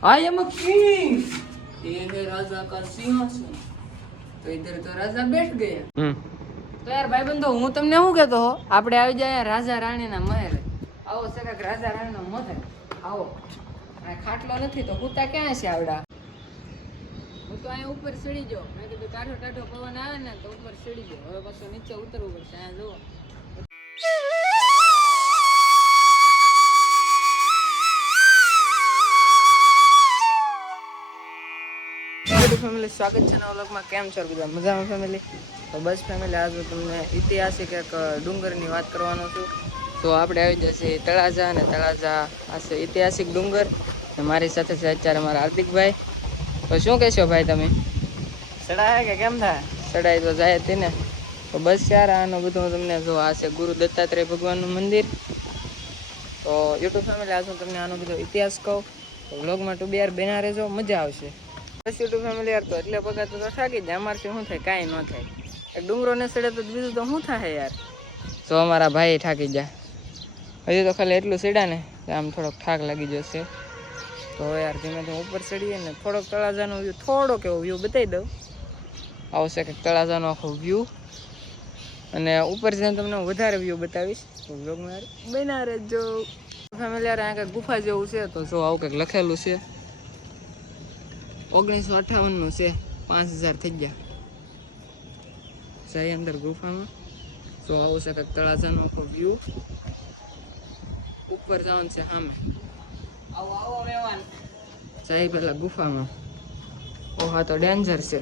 I am a king ये है राजा का सिंहासन તો ઇધર તો રાજા બેઠ ગયા હમ તો યાર ભાઈબંધો હું તમને શું કહેતો હો આપણે આવી જાય રાજા રાણીના મહેલ આવો સકાક રાજા રાણીનો મહેલ આવો અને ખાટલો નથી તો હુતા ક્યાં છે આવડા હું તો અહીંયા ઉપર ચડી જાઉં મેં કીધું ટાઢો ટાઢો પવન આવે ને તો ઉપર ચડી જાઉં હવે પાછું નીચે ઉતરવું પડશે અહીંયા જુઓ ફેમિલી સ્વાગત છે નવા વ્લોગમાં કેમ છો બધા? મજામાં ફેમિલી તો બસ ફેમિલી આજે તમને ઐતિહાસિક એક ડુંગરની વાત કરવાનો છું. તો આપણે આવી જશે તળાજા અને તળાજા આ છે ઐતિહાસિક ડુંગર. મારી સાથે છે અત્યારે મારા હાર્દિકભાઈ. તો શું કહેશો ભાઈ તમે? ચડાય કે કેમ થાય? ચડાઈ તો જાય ને. તો બસ યાર આનું બધું તમને જો આ છે ગુરુ દત્તાત્રેય ભગવાનનું મંદિર. તો યુટ્યુબ ફેમિલી આજ હું તમને આનો બધો ઇતિહાસ કહું. તો વ્લોગમાં ટુ યાર બેના રહેજો મજા આવશે. યુટ્યુબ ફેમિલી યાર તો એટલે પગાર તો થાકી જાય. અમારથી શું થાય? કાંઈ ન થાય. ડુંગરો ને સડે તો બીજું તો શું થાય યાર? તો અમારા ભાઈ થાકી જાય હજી તો ખાલી એટલું સીડા ને આમ થોડોક થાક લાગી જશે. તો યાર ધીમે ધીમે ઉપર ચડીએ ને થોડોક તળાજાનો વ્યૂ થોડોક એવો વ્યૂ બતાવી દઉં. આવશે કે તળાજાનો આખો વ્યૂ અને ઉપર જઈને તમને હું વધારે વ્યૂ બતાવીશ. તો વ્લોગમાં યાર બના જો. ફેમિલી યાર અહીંયા કંઈક ગુફા જેવું છે તો જો આવું કંઈક લખેલું છે. ઓગણીસો અઠાવનનું છે. પાંચ હજાર થઈ ગયા. સાહી અંદર ગુફામાં. તો આવું છે કંઈક તળાજાનો આખો વ્યૂ ઉપર જવાનું છે સામે. આવો આવો મહેમાન પેલા ગુફામાં. ઓહા તો ડેન્જર છે.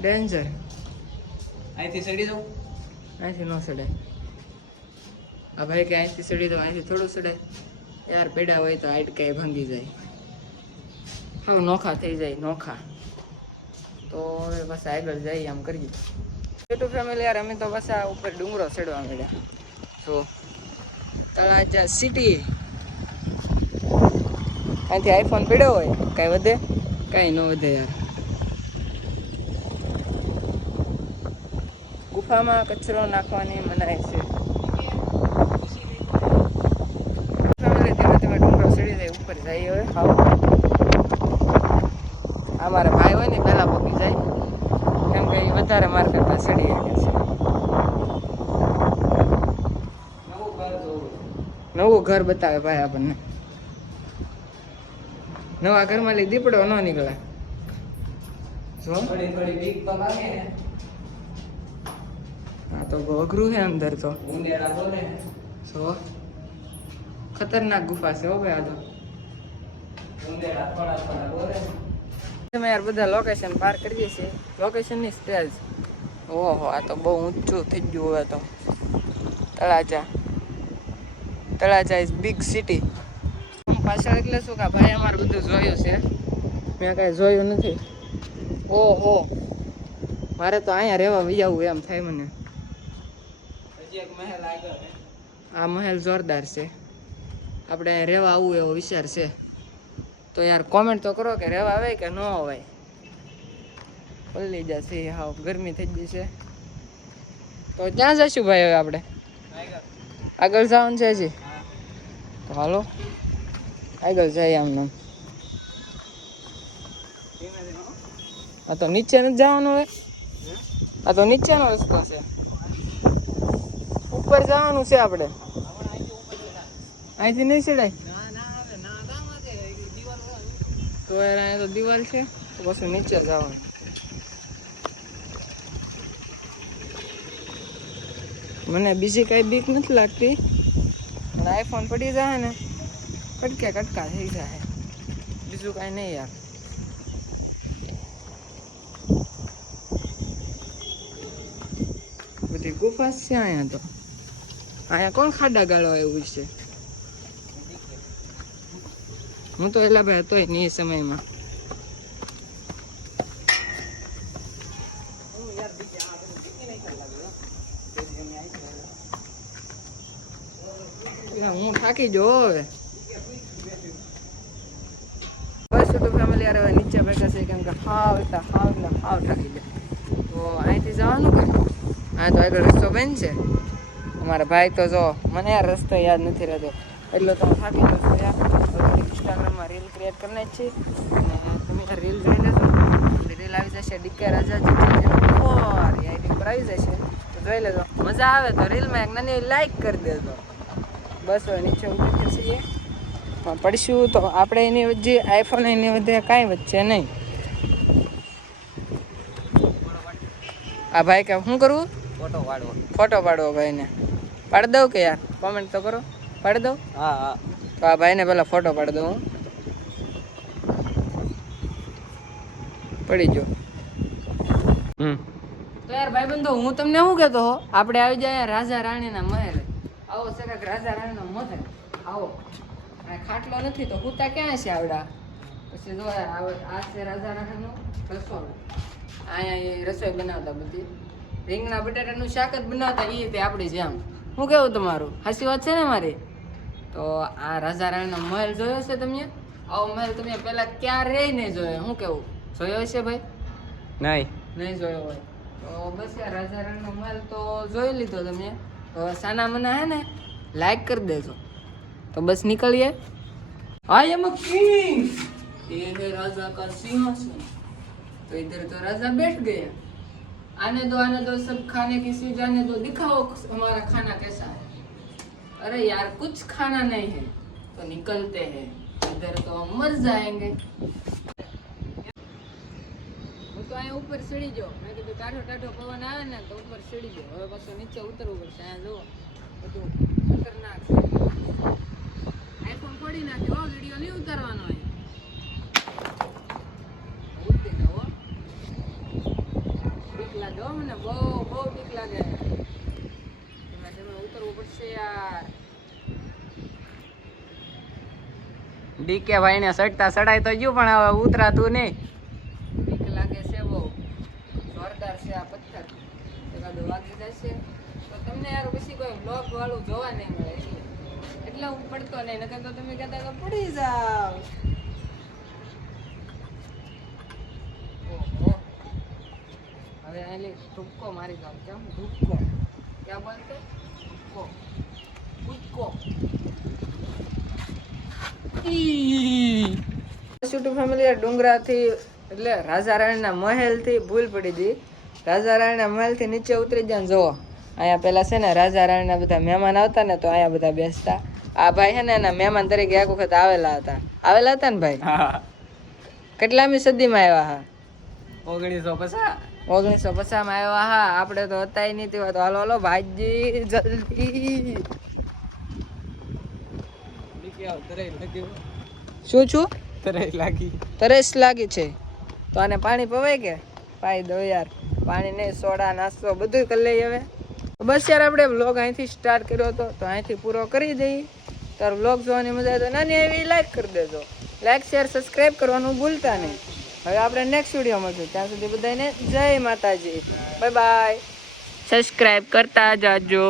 ડેન્જર અહીંથી સડી જાઉં અહીંથી ન સડે આ ભાઈ કે અહીંથી સડી દો અહીંથી થોડું સડે યાર પેડા હોય તો હાઈડકાઈ ભાંગી જાય. હવે નોખા થઈ જાય, નોખા. તો હવે બસ આગળ જઈએ, આમ કરીએ. યુટ્યુબ ફેમિલી યાર, અમે તો પાછા ઉપર ડુંગરો ચડવા મળ્યા તો તળાજા સિટી અહીંથી આઈફોન પીડ્યો હોય, કાંઈ વધે? કાંઈ ન વધે યાર. ગુફામાં કચરો નાખવાની મનાય છે. ધીમે ધીમે ડુંગરો ચડી જાય, ઉપર જઈએ હવે હાવ આ મારા ભાઈ હોય ને પહેલા પગી જાય કેમ કે એ વધારે માર ચડી શકે છે. નવું ઘર બતાવે ભાઈ આપણને. નવા ઘરમાં લઈ દીપડો ન નીકળે. હા તો અઘરું છે અંદર તો. જો. ખતરનાક ગુફા છે હો ભાઈ આ તો ઉંદેડા થોડા થોડા બોલે તમે યાર બધા લોકેશન પાર કરીએ છીએ. લોકેશનની સ્ટેજ ઓહો આ તો બહુ ઊંચું થઈ ગયું હવે તો. Talaja. Talaja is big city પાછળ એટલે શું કે ભાઈ અમારે બધું જોયું છે. મેં કાંઈ જોયું નથી. ઓહો. મારે તો અહીંયા રહેવા વિયાવું એમ થાય મને. આ મહેલ જોરદાર છે. આપણે અહીંયા રહેવા આવવું એવો વિચાર છે. તો યાર કોમેન્ટ તો કરો કે રહેવા આવે કે ન અવાય પલ્લી જશે હાવ ગરમી થઈ છે. તો ત્યાં જશું ભાઈ હવે આપણે? આગળ જવાનું છે હજી? તો હાલો. આગળ જઈએ આમ નામ. ધીમે ધીમે આ તો નીચે નથી જવાનું હવે. આ તો નીચેનો રસ્તો છે. ઉપર જવાનું છે આપણે. અહીંથી નહીં ચડાય ના ના હવે ના દામાં છે દિવાલ હોય તો અહીંયા તો દિવાલ છે, તો પછી નીચે જવાનું. મને બીજી કાંઈ બીક નથી લાગતી. પણ આઈફોન પડી જાય ને, કટકે કટકા થઈ જાય બીજું કાંઈ નહીં યાર. બધી ગુફા છે અહીંયા તો. અહીંયા કોણ ખાડા ગાળવા એવું છે? હું તો એટલા ભાઈ હતોય નહીં સમયમાં હું થાકી જો હવે બસ તો ફેમિલી યાર હવે નીચે બેઠા છે કેમ કે હાવ તા હાવ ને હાવ થાકી જાય તો અહીંથી જવાનું કે હા તો આગળ રસ્તો બંધ છે અમારા ભાઈ તો જો મને યાર રસ્તો યાદ નથી રહેતો એટલો તો થાકી ગયો છું રીલ ક્રિએટ કરી છે અને તમે રીલ જોઈ લેજો રીલ આવી જશે ડીકે ફોર આઈડી પર આવી જશે. તો જોઈ લેજો. મજા આવે તો રીલમાં એક નાની લાઈક કરી દેજો. બસ નીચે ઉતરી છીએ પણ પડશું તો આપણે એની વચ્ચે આઈફોન એની વચ્ચે કાંઈ વચ્ચે નહીં. આ ભાઈ કે શું કરવું ફોટો પાડવો. ફોટો પાડવો ભાઈને. પાડી દઉં કે યાર? કોમેન્ટ તો કરો. પાડી દઉં? હા હા. તો આ ભાઈને પહેલાં ફોટો પાડી દઉં હું. પડી ગયો. હમ. તો યાર ભાઈ બંધો હું તમને શું કહેતો હો? આપણે આવી જાય રાજા રાણીના મહેલ. આવો છે કાંઈક રાજા રાણીનો મહેલ. આવો. અને ખાટલો નથી તો હુતા ક્યાં છે આવડા? પછી જો આ આવે- આ છે રાજા રાણીનો રસોડું. અહીંયા એ રસોઈ બનાવતા બધી. રીંગણા બટાટાનું શાક જ બનાવતા એ રીતે આપણી જેમ. હું કેવું તમારું? હાસી વાત છે ને મારી? તો આ રાજા રાણીનો મહેલ જોયો છે તમે આવો મહેલ તમે પહેલા ક્યારે નહીં જોયો શું કેવું જોયો છે ભાઈ નહીં નહીં જોયો હોય તો બસ યાર રાજા રાણીનો મહેલ તો જોઈ લીધો તમે તો સાના મના હે ને લાઈક કરી દેજો તો બસ નીકળીએ આઈ એમ કિંગ ये है राजा का सिंहासन तो इधर तो राजा बैठ गया आने दो आने दो सब खाने की चीज आने दो दिखाओ हमारा खाना कैसा है अरे यार कुछ खाना नहीं है तो निकलते हैं इधर तो हम मर जाएंगे હું તો અહીંયા ઉપર ચડી જાઉં મેં કીધું ટાઢો ટાઢો પવન આવે ને તો ઉપર ચડી જાઉં હવે પાછું નીચે ઉતરવું પડશે અહીંયા જુઓ બધું ખતરનાક છે ડીકે ભાઈ ને સડતા સડાય તો ગયું પણ હવે ઉતરાતું નહીં. બીક લાગે છે બહુ. જોરદાર છે આ પથ્થર. એકાદું વાગી જશે. તો તમને યાર પછી કોઈ બ્લોગ વાળું જોવા નહીં મળે એટલે હું પડતો નહીં, નકર તો તમે કહેતા કે પડી જાવ. હવે આની ટૂંકો મારી જાવ કેમ? ટૂંકો ક્યાં બોલતો? ટૂંકો કૂદકો યુટ્યુબ ફેમિલી ડુંગરાથી એટલે રાજા રાણીના મહેલથી ભૂલ પડી હતી. રાજા રાણીના મહેલથી નીચે ઉતરી જાય જુઓ. અહીંયા પેલા છે ને રાજા રાણીના બધા મહેમાન આવતા ને તો અહીંયા બધા બેસતા. આ ભાઈ છે ને એના મહેમાન તરીકે એક વખત આવેલા હતા. આવેલા હતા ને ભાઈ? હા કેટલામી સદીમાં આવ્યા હા? ઓગણીસો પચાસ. ઓગણીસો પચાસમાં આવ્યા હા. આપણે તો હતા નહીં તેવા તો હાલો હાલો ભાઈજી જલ્દી ડીકે આવ તરાઈ લાગ્યું શું છું? તરસ લાગી. તરસ લાગી છે. તો આને પાણી પવાય કે? પાઈ દો યાર. પાણી નહીં સોડા નાસ્તો બધું કરી લઈએ હવે. બસ યાર આપણે બ્લોગ અહીંથી સ્ટાર્ટ કર્યો હતો. તો અહીંથી પૂરો કરી દઈએ. તાર વ્લોગ જોવાની મજા આવે તો નાની એવી લાઈક કરી દેજો. લાઈક શેર સબસ્ક્રાઈબ કરવાનું ભૂલતા નહીં. હવે આપણે નેક્સ્ટ વીડિયો મળશું ત્યાં સુધી બધાને જય માતાજી. બાય બાય સબસ્ક્રાઈબ કરતા જાજો.